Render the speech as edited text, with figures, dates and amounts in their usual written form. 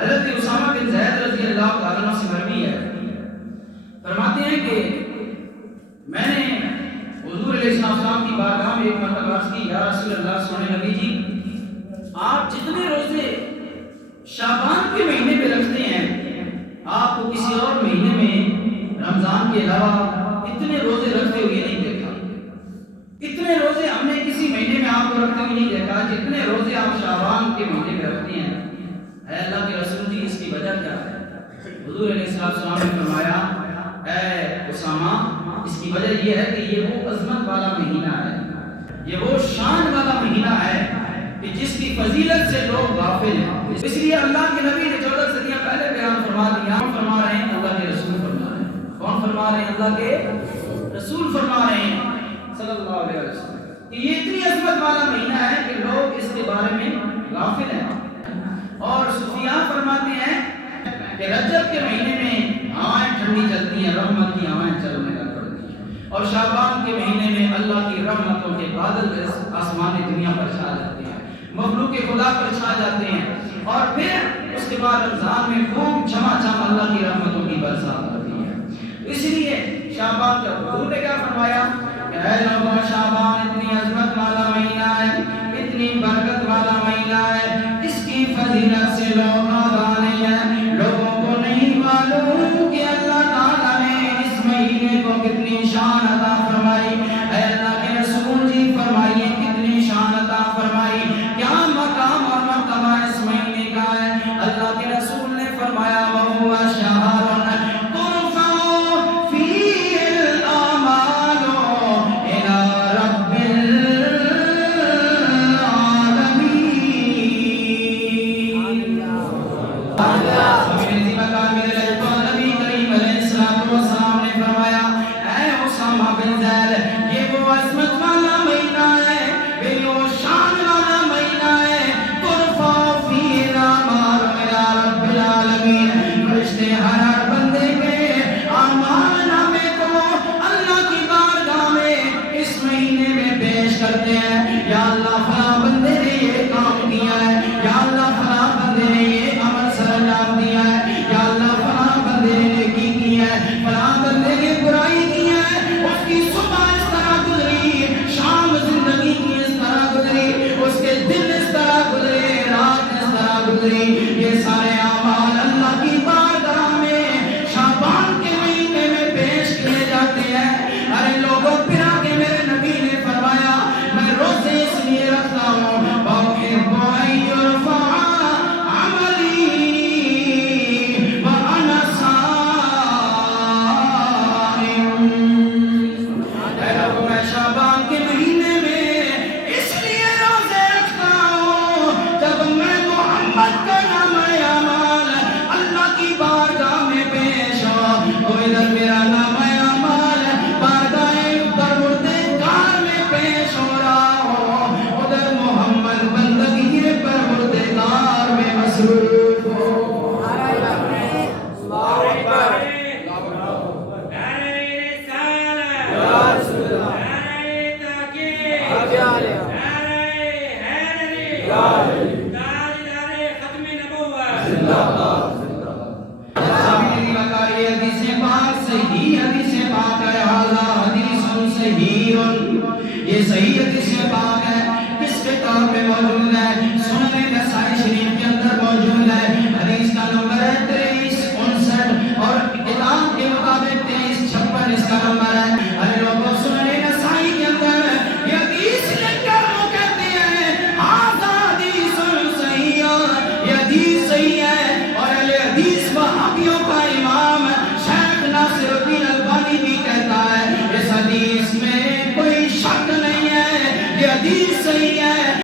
حضرت اسامہ بن زید رضی اللہ تعالیٰ عنہ سے مروی ہے، فرماتے ہیں کہ میں نے حضور علیہ السلام کی بارگاہ میں ایک مرتبہ عرض کی، یا رسول اللہ سونے نبی جی، آپ جتنے روزے شعبان کے مہینے میں رکھتے ہیں، آپ کو کسی اور مہینے میں رمضان کے علاوہ اتنے روزے رکھتے ہوئے نہیں دیکھا۔ اتنے روزے ہم نے کسی مہینے میں آپ کو رکھتے ہوئے نہیں دیکھا جتنے روزے آپ شعبان کے مہینے میں رکھتے ہیں۔ اے اللہ کے رسول جی، اس کی وجہ کیا ہے؟ حضور علیہ السلام نے فرمایا، اے اسامہ، اس کی وجہ یہ ہے کہ یہ وہ عظمت والا مہینہ ہے، یہ وہ شان والا مہینہ ہے کہ جس کی فضیلت سے لوگ غافل ہیں۔ اس لیے اللہ کے نبی نے 14 صدیاں پہلے بیان فرما دیا، فرما رہے ہیں اللہ کے رسول فرما رہے ہیں۔ کون فرما رہے ہیں؟ اللہ کے رسول فرما رہے ہیں صلی اللہ علیہ وسلم کہ یہ اتنی عظمت والا مہینہ ہے کہ لوگ اس کے بارے میں غافل ہیں۔ اور سفیان فرماتے ہیں کہ رجب کے مہینے میں ہوائیں ٹھنڈی چلتی ہیں، رحمت کی ہوائیں چلنے لگ پڑتی ہیں، اور شعبان کے مہینے میں اللہ کی رحمتوں کے بادل آسمان دنیا پر چھا جاتے ہیں، مخلوق خدا پر چھا جاتے ہیں، اور پھر اس کے بعد رمضان میں خوب چھما چھم اللہ کی رحمتوں کی برسات ہوتی ہے۔ اس لیے شعبان کا حضور نے کیا فرمایا کہ اے لوگوں، شعبان اتنی عظمت والا مہینہ ہے، اتنی برکت والا مہینہ ہے، اس کی فضیلت سے لوگ آگاہ نہیں ہیں۔ لوگوں کو نہیں معلوم کہ اللہ تعالیٰ نے اس مہینے کو کتنی شان عطا فرمائی۔ اے اللہ کے رسول جی، فرمائیے کتنی شان عطا فرمائی، کیا مقام اور مرتبہ اس مہینے کا ہے۔ اللہ کے رسول نے فرمایا، وَهُوَ شَهْرٌ یہ سارے اعمال اللہ کی بارگاہ میں شعبان کے مہینے میں پیش کیے جاتے ہیں۔ ارے لوگوں، پھر آگے میرے نبی نے فرمایا، میں روزے اس لیے رکھتا ہوں وَأُحِبُّ أَن يُرْفَعَ عَمَلِي وَأَنَا صَائِمٌ۔ اے لوگوں، میں شعبان کے مہینے میں اس لیے روزے رکھتا ہوں جب میں محمد کا نام اعمال اللہ کی بارگاہ میں پیش ہو، تو ادھر میرا نام اعمال بارگاہ پروردگار میں پیش ہو رہا ہو، ادھر محمد بندگی پروردگار میں مصروف ہو۔ یہ صحیح حدیث پاک ہے، کس کتاب میں موجود ہے؟ سنن نسائی شریف کے اندر موجود ہے۔ حدیث کا نمبر ہے 2359 اور کتاب کے مطابق 2356 اس کا نمبر ہے۔ ارے لوگوں، سنن نسائی کے اندر یہ حدیث لکھ کر وہ کہتے ہیں ھذا حدیث صحیح، یہ حدیث صحیح ہے، اور اہل حدیث وہابیوں کا امام شیخ ناصر الدین البانی بھی کہتا ہے اس حدیث میں کوئی شک نہیں ہے، یہ حدیث صحیح